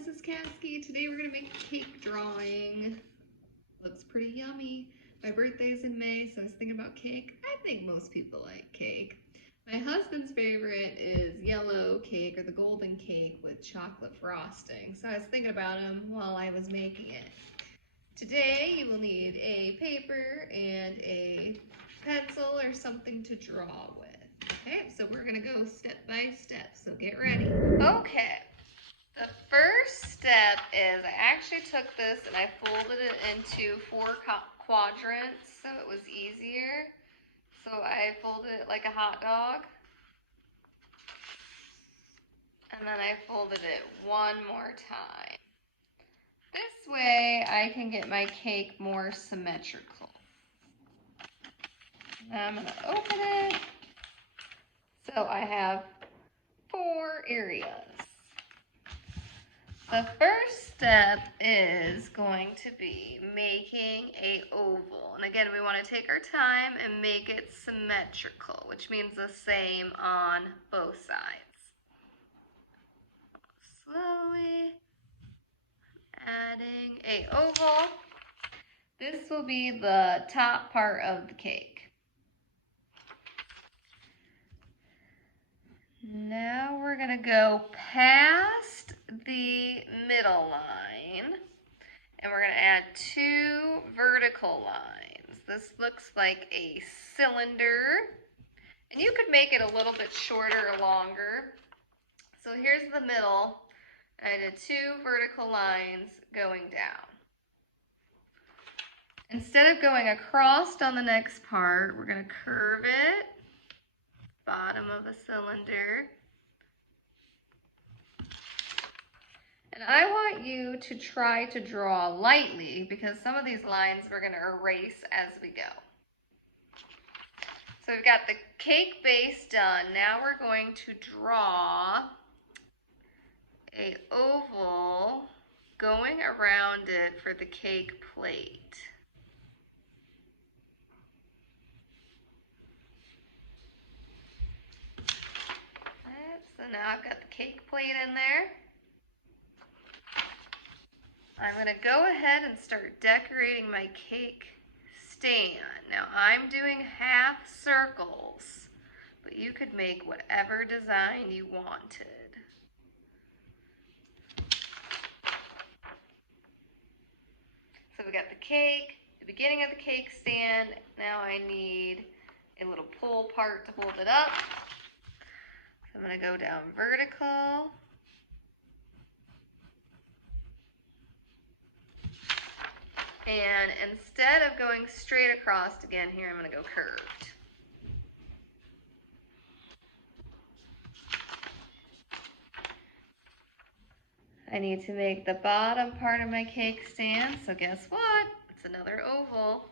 this is Kaskie. Today we're gonna make a cake drawing. Looks pretty yummy. My birthday's in May, so I was thinking about cake. I think most people like cake. My husband's favorite is yellow cake or the golden cake with chocolate frosting. So I was thinking about him while I was making it. Today you will need a paper and a pencil or something to draw with. Okay, so we're gonna go step by step, so get ready. Okay. The first step is I actually took this and I folded it into 4 quadrants so it was easier. So I folded it like a hot dog. And then I folded it one more time. This way I can get my cake more symmetrical. Now I'm going to open it. So I have 4 areas. The first step is going to be making an oval. And again, we want to take our time and make it symmetrical, which means the same on both sides. Slowly adding an oval. This will be the top part of the cake. Now we're going to go past the middle line and we're going to add 2 vertical lines. This looks like a cylinder, and you could make it a little bit shorter or longer. So here's the middle. I did 2 vertical lines going down. Instead of going across on the next part, we're going to curve it. Bottom of the cylinder. And I want you to try to draw lightly because some of these lines we're going to erase as we go. So we've got the cake base done. Now we're going to draw an oval going around it for the cake plate. So now I've got the cake plate in there. I'm going to go ahead and start decorating my cake stand. Now I'm doing half circles, but you could make whatever design you wanted. So we got the cake, the beginning of the cake stand. Now I need a little pull part to hold it up. I'm going to go down vertical. And instead of going straight across again here, I'm going to go curved. I need to make the bottom part of my cake stand, so guess what? It's another oval.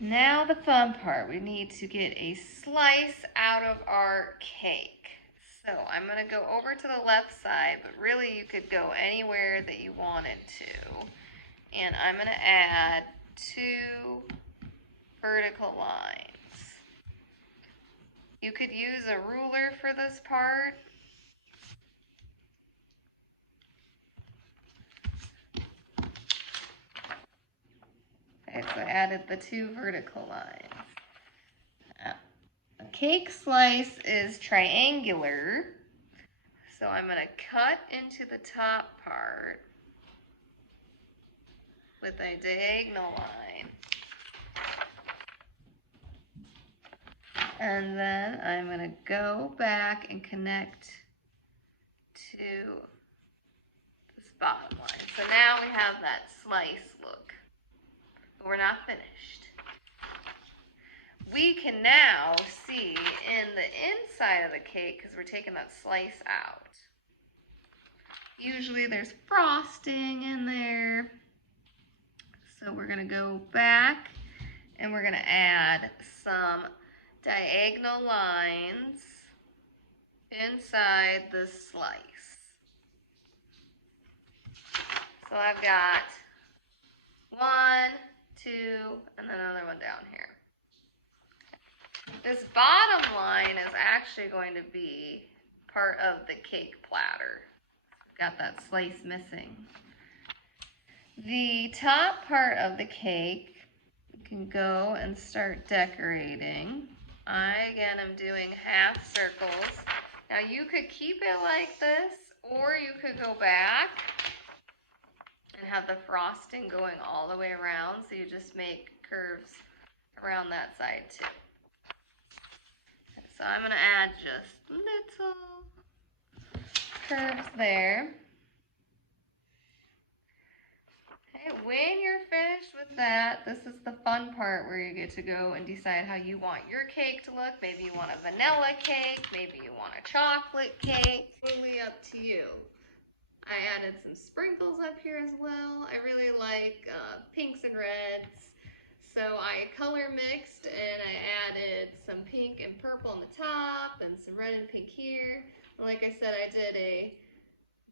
Now the fun part, we need to get a slice out of our cake. So I'm going to go over to the left side, but really you could go anywhere that you wanted to. And I'm going to add 2 vertical lines. You could use a ruler for this part. Okay, so I added the 2 vertical lines. Now, the cake slice is triangular, so I'm going to cut into the top part with a diagonal line. And then I'm going to go back and connect to this bottom line. So now we have that slice look. But we're not finished. We can now see in the inside of the cake, because we're taking that slice out. Usually there's frosting in there. So we're going to go back and we're going to add some diagonal lines inside the slice. So I've got 1, 2, and then another one down here. This bottom line is actually going to be part of the cake platter. Got that slice missing. The top part of the cake, you can go and start decorating. Again, am doing half circles. Now you could keep it like this, or you could go back and have the frosting going all the way around, so you just make curves around that side too. Okay, so I'm going to add just little curves there. Okay, when you're finished with that, this is the fun part where you get to go and decide how you want your cake to look. Maybe you want a vanilla cake, maybe you want a chocolate cake. Totally up to you. I added some sprinkles up here as well. I really like pinks and reds. So I color mixed and I added some pink and purple on the top and some red and pink here. Like I said, I did a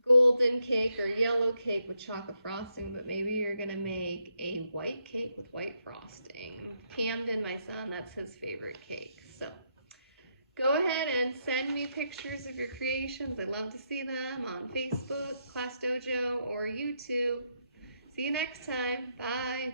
golden cake or yellow cake with chocolate frosting, but maybe you're gonna make a white cake with white frosting. Camden, my son, that's his favorite cake. So go ahead and send me pictures of your creations. I'd love to see them on Facebook, Class Dojo, or YouTube. See you next time. Bye.